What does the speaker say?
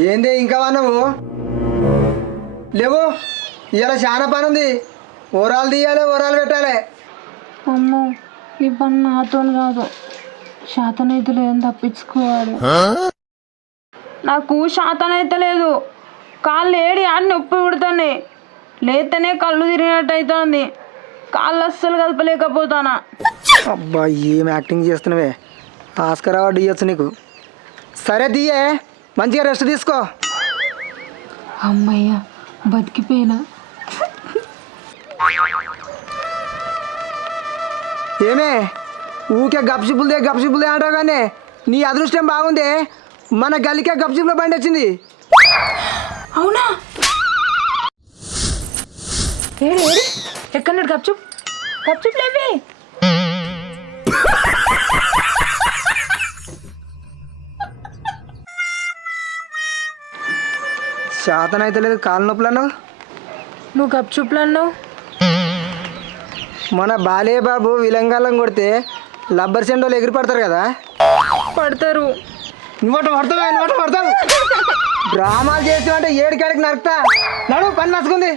ఏంది ఇంకా నువ్వు లేవు? ఇవాళ చాలా పని ఉంది. ఓరాలు తీయాలి, ఓరాలు పెట్టాలి. అమ్మో ఈ పని నాతో కాదు, శాతనైతే లేదని తప్పించుకోవాలి. నాకు శాతనైతే లేదు, కాళ్ళు ఏడి ఆడి నొప్పి పుడుతున్నాయి, లేతనే కళ్ళు తిరిగినట్టు అవుతుంది, కాళ్ళు అస్సలు కదపలేకపోతానా. అబ్బా ఏం యాక్టింగ్ చేస్తున్నావే, ఆస్కర్ అవార్డు ఇవ్వచ్చు నీకు. సరే తీయే, మంచిగా రెస్ట్ తీసుకో. అమ్మయ్య బతికిపోయినా. ఏమే ఊకే గప్సిపులదే అంటావు కానీ నీ అదృష్టం బాగుంది. మన గల్లికే గప్సిపుల బండి వచ్చింది. అవునా? ఏడి ఏడి ఎక్కడన్నాడు? గప్చుప్ గప్చుప్ లేవి. శాతం అయితే లేదు, కాలు నొప్పులు అన్నావు. నువ్వు గప్చుప్లు అన్నావు. మన బాలయ్య బాబు విలంగాలం కొడితే లబ్బర్ సెండోలు ఎగిరి పడతారు కదా. పడతారు. నువ్వట పడతావు డ్రామాలు చేసి అంటే ఏడికాడికి నరుకుతా. నడు పని నచ్చుకుంది.